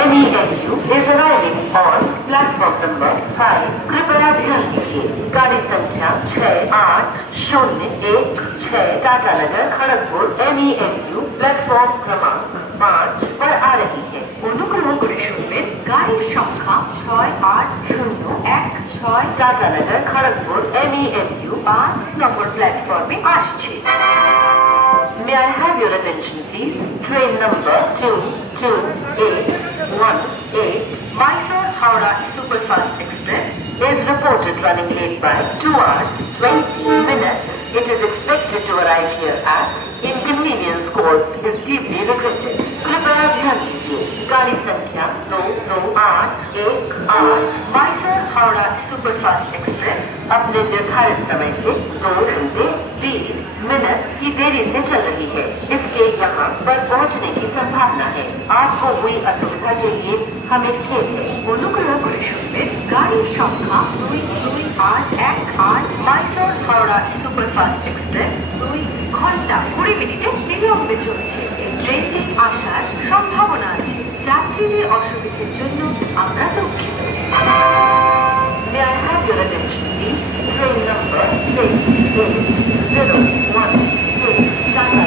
MEMU is arriving on platform number 5. कृपया ध्यान दीजिए गाड़ी संख्या 6801 टाटा नगर खड़गपुर MEMU प्लेटफॉर्म क्रमांक 5 पर आ रही है। অনুগ্রহ করে শুনবেন গাড়ির সংখ্যা 6801 টাটা নগর খড়গপুর MEMU 5 নম্বর প্ল্যাটফর্মে আসছে। May I have your attention please? Train number 22818 Mysore-Howrah Superfast Express is reported running late by 2 hours 20 minutes. It is expected to arrive here at inconvenience caused is deeply regretted. कृपया ध्यान दीजिए गाड़ी संख्या 22818 Mysore-Howrah Superfast Express अपने निर्धारित समय से 2 घंटे 20 मिनट की देरी से चल रही है। इसके यहाँ पर पहुँचने की संभावना है। आपको हुई असुविधा के लिए हमें खेद है। অনুগ্রহ করে শুনবেন গাড়ির সংখ্যা 22818 Mysore-Howrah Superfast Express 2 ঘন্টা 20 মিনিটে বিলম্বে চলছে। এই ট্রেনটি আসার সম্ভাবনা আছে। যাত্রীদের অসুবিধা